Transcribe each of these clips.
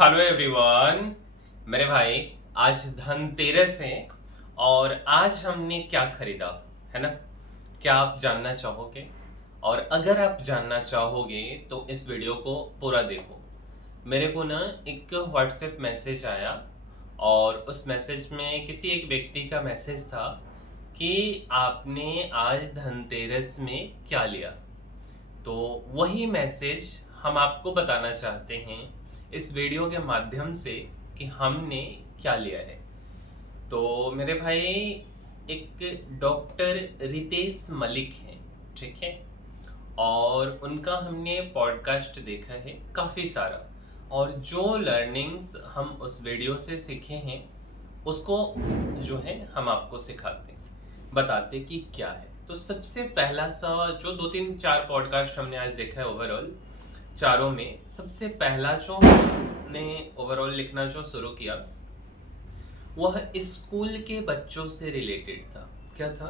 Hello everyone. मेरे भाई, आज धनतेरस है और आज हमने क्या खरीदा, है ना? क्या आप जानना चाहोगे? और अगर आप जानना चाहोगे तो इस वीडियो को पूरा देखो। मेरे को ना एक व्हाट्सएप मैसेज आया और उस मैसेज में किसी एक व्यक्ति का मैसेज था कि आपने आज धनतेरस में क्या लिया। तो वही मैसेज हम आपको बताना चाहते हैं इस वीडियो के माध्यम से कि हमने क्या लिया है। तो मेरे भाई, एक डॉक्टर रितेश मलिक हैं, ठीक है? और उनका हमने पॉडकास्ट देखा है काफ़ी सारा, और जो लर्निंग्स हम उस वीडियो से सीखे हैं उसको जो है हम आपको सिखाते हैं, बताते कि क्या है। तो सबसे पहला सा जो दो तीन चार पॉडकास्ट हमने आज देखा है, ओवरऑल चारों में सबसे पहला जो हमने ओवरऑल लिखना जो शुरू किया वह स्कूल के बच्चों से रिलेटेड था। क्या था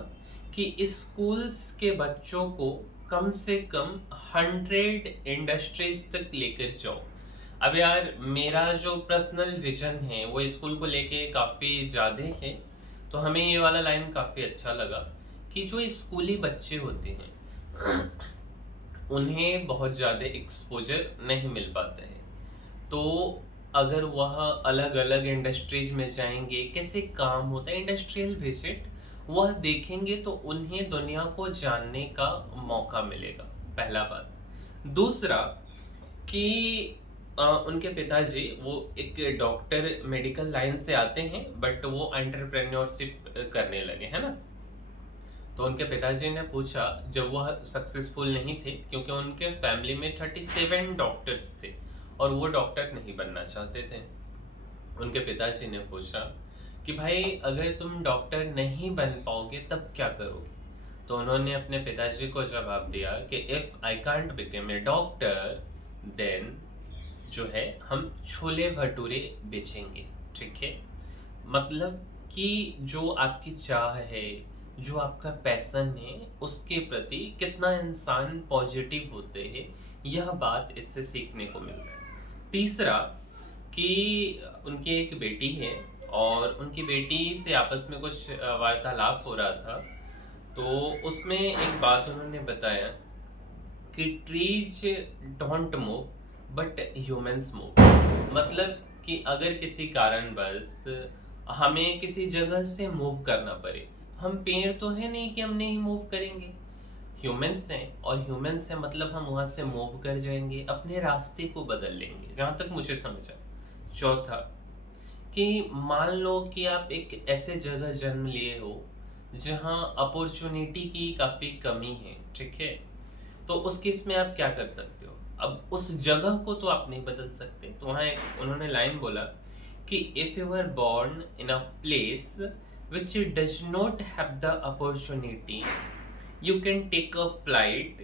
कि स्कूल्स के बच्चों को कम से कम 100 इंडस्ट्रीज तक लेकर जाओ। अब यार, मेरा जो पर्सनल विजन है वो स्कूल को लेके काफ़ी ज़्यादा है, तो हमें ये वाला लाइन काफ़ी अच्छा लगा कि जो स्कूली बच्चे होते हैं उन्हें बहुत ज़्यादा एक्सपोजर नहीं मिल पाता है। तो अगर वह अलग अलग इंडस्ट्रीज में जाएंगे, कैसे काम होता है इंडस्ट्रियल विजिट, वह देखेंगे तो उन्हें दुनिया को जानने का मौका मिलेगा। पहला बात। दूसरा कि उनके पिताजी वो एक डॉक्टर मेडिकल लाइन से आते हैं, बट वो एंटरप्रेन्योरशिप करने लगे, है ना? तो उनके पिताजी ने पूछा, जब वह सक्सेसफुल नहीं थे, क्योंकि उनके फैमिली में 37 डॉक्टर्स थे और वो डॉक्टर नहीं बनना चाहते थे। उनके पिताजी ने पूछा कि भाई, अगर तुम डॉक्टर नहीं बन पाओगे तब क्या करोगे? तो उन्होंने अपने पिताजी को जवाब दिया कि if I can't become a doctor, then जो है हम छोले भटूरे बेचेंगे, ठीक है? मतलब कि जो आपकी चाह है, जो आपका पैशन है, उसके प्रति कितना इंसान पॉजिटिव होते हैं, यह बात इससे सीखने को मिल रहा है। तीसरा कि उनकी एक बेटी है और उनकी बेटी से आपस में कुछ वार्तालाप हो रहा था। तो उसमें एक बात उन्होंने बताया कि trees don't move but humans move. मतलब कि अगर किसी कारणवश हमें किसी जगह से मूव करना पड़े, हम पेड़ तो है नहीं कि हम नहीं मूव करेंगे। ह्यूमंस हैं और ह्यूमंस हैं मतलब हम वहां से मूव कर जाएंगे, अपने रास्ते को बदल लेंगे, जहां तक मुझे समझा। चौथा कि मान लो कि आप एक ऐसे जगह जन्म लिए हो जहां अपॉर्चुनिटी की काफ़ी कमी है, ठीक है? तो उस केस में आप क्या कर सकते हो? अब उस जगह को तो आप नहीं बदल सकते, तो वहाँ एक उन्होंने लाइन बोला कि if you are born in a place which does not have the opportunity, you can take a flight,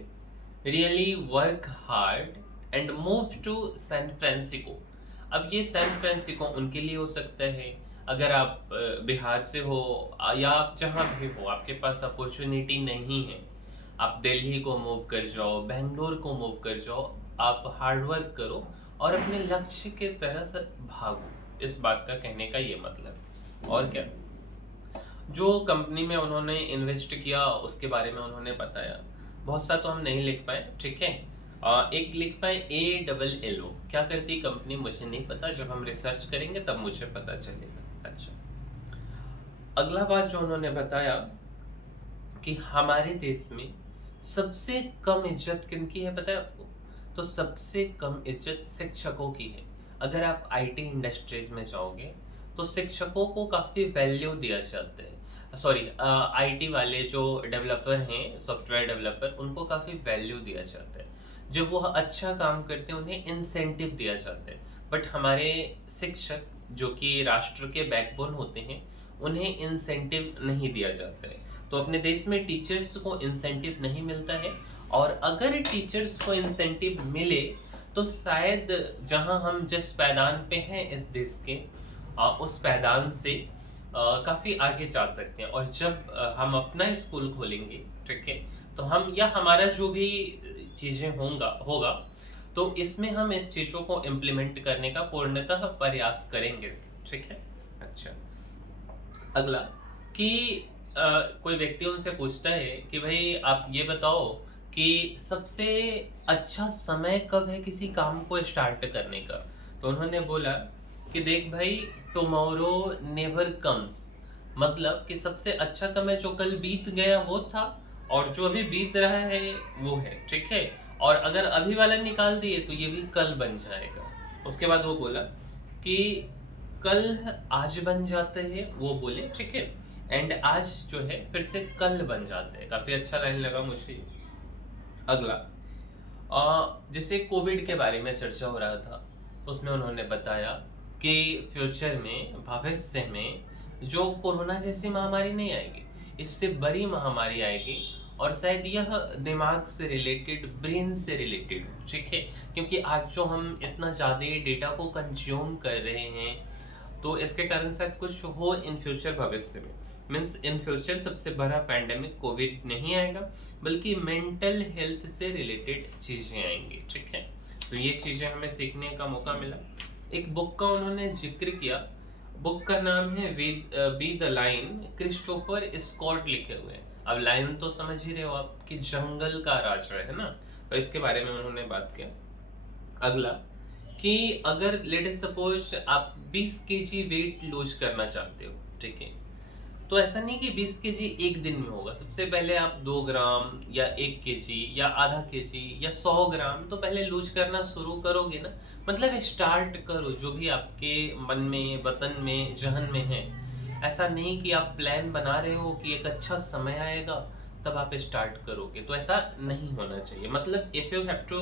really work hard and move to San Francisco। अब ये सैन फ्रांसिस्को उनके लिए हो सकता है, अगर आप बिहार से हो या आप जहाँ भी हो, आपके पास अपॉर्चुनिटी नहीं है, आप दिल्ली को मूव कर जाओ, बेंगलोर को मूव कर जाओ, आप हार्डवर्क करो और अपने लक्ष्य के तरफ भागो। इस बात का कहने का ये मतलब। और क्या, जो कंपनी में उन्होंने इन्वेस्ट किया उसके बारे में उन्होंने बताया। बहुत सा तो हम नहीं लिख पाए, ठीक है? एक लिख पाए ALLO। क्या करती कंपनी मुझे नहीं पता, जब हम रिसर्च करेंगे तब मुझे पता चलेगा। अच्छा, अगला बात जो उन्होंने बताया कि हमारे देश में सबसे कम इज्जत किनकी है पता है आपको? तो सबसे कम इज्जत शिक्षकों की है। अगर आप IT इंडस्ट्रीज में जाओगे तो शिक्षकों को काफ़ी वैल्यू दिया जाता है। सॉरी, IT वाले जो डेवलपर हैं, सॉफ्टवेयर डेवलपर, उनको काफ़ी वैल्यू दिया जाता है। जब वो अच्छा काम करते हैं उन्हें इंसेंटिव दिया जाता है। बट हमारे शिक्षक जो कि राष्ट्र के बैकबोन होते हैं, उन्हें इंसेंटिव नहीं दिया जाता है। तो अपने देश में टीचर्स को इंसेंटिव नहीं मिलता है, और अगर टीचर्स को इंसेंटिव मिले तो शायद जहां हम जिस पैदान पे हैं इस देश के, उस पैदान से काफ़ी आगे जा सकते हैं। और जब हम अपना स्कूल खोलेंगे, ठीक है, तो हम या हमारा जो भी चीज़ें होगा, तो इसमें हम इस चीज़ों को इम्प्लीमेंट करने का पूर्णतः प्रयास करेंगे। ठीक है। अच्छा, अगला कि कोई व्यक्ति उनसे पूछता है कि भाई आप ये बताओ कि सबसे अच्छा समय कब है किसी काम को स्टार्ट करने का। तो उन्होंने बोला कि देख भाई, टुमारो नेवर कम्स, मतलब कि सबसे अच्छा समय जो कल बीत गया वो था, और जो अभी बीत रहा है वो है। ठीक है। और अगर अभी वाला निकाल दिए तो ये भी कल बन जाएगा। उसके बाद वो बोला कि कल आज बन जाते हैं, वो बोले। ठीक है। एंड आज जो है फिर से कल बन जाते हैं। काफी अच्छा लाइन लगा मुझे। अगला, जैसे कोविड के बारे में चर्चा हो रहा था, उसमें उन्होंने बताया कि फ्यूचर में, भविष्य में जो कोरोना जैसी महामारी नहीं आएगी, इससे बड़ी महामारी आएगी, और शायद यह दिमाग से रिलेटेड, ब्रेन से रिलेटेड। ठीक है। क्योंकि आज जो हम इतना ज़्यादा डेटा को कंज्यूम कर रहे हैं, तो इसके कारण शायद कुछ हो इन फ्यूचर, भविष्य में। मीन्स इन फ्यूचर सबसे बड़ा पैंडेमिक कोविड नहीं आएगा, बल्कि मेंटल हेल्थ से रिलेटेड चीज़ें आएंगी। ठीक है। तो ये चीज़ें हमें सीखने का मौका मिला। एक बुक का उन्होंने जिक्र किया, बुक का नाम है be the line, Christopher Scott लिखे हुए हैं। अब लाइन तो समझ ही रहे हो आप कि जंगल का राजा है ना, तो इसके बारे में उन्होंने बात किया। अगला कि अगर लेट सपोज आप 20 केजी वेट लूज करना चाहते हो, ठीक है, तो ऐसा नहीं कि 20 केजी एक दिन में होगा। सबसे पहले आप 2 ग्राम या 1 केजी या आधा केजी या 100 ग्राम तो पहले लूज करना शुरू करोगे ना। मतलब स्टार्ट करो, जो भी आपके मन में, वतन में, जहन में है। ऐसा नहीं कि आप प्लान बना रहे हो कि एक अच्छा समय आएगा तब आप स्टार्ट करोगे, तो ऐसा नहीं होना चाहिए। मतलब if you have to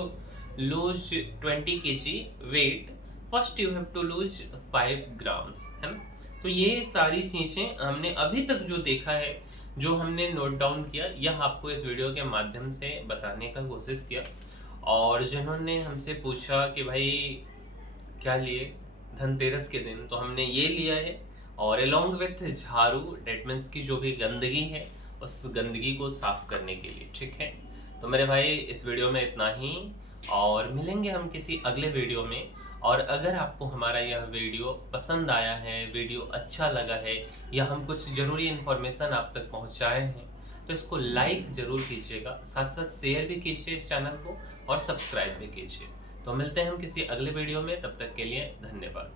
lose 20 KG weight, first you have to lose 5 grams, है ना। तो ये सारी चीज़ें हमने अभी तक जो देखा है, जो हमने नोट डाउन किया, यह आपको इस वीडियो के माध्यम से बताने का कोशिश किया। और जिन्होंने हमसे पूछा कि भाई क्या लिए धनतेरस के दिन, तो हमने ये लिया है, और अलोंग विथ झाड़ू, डेट मीन्स की जो भी गंदगी है उस गंदगी को साफ करने के लिए। ठीक है। तो मेरे भाई इस वीडियो में इतना ही, और मिलेंगे हम किसी अगले वीडियो में। और अगर आपको हमारा यह वीडियो पसंद आया है, वीडियो अच्छा लगा है, या हम कुछ ज़रूरी इन्फॉर्मेशन आप तक पहुंचाए हैं, तो इसको लाइक ज़रूर कीजिएगा, साथ साथ शेयर भी कीजिए इस चैनल को, और सब्सक्राइब भी कीजिए। तो मिलते हैं हम किसी अगले वीडियो में, तब तक के लिए धन्यवाद।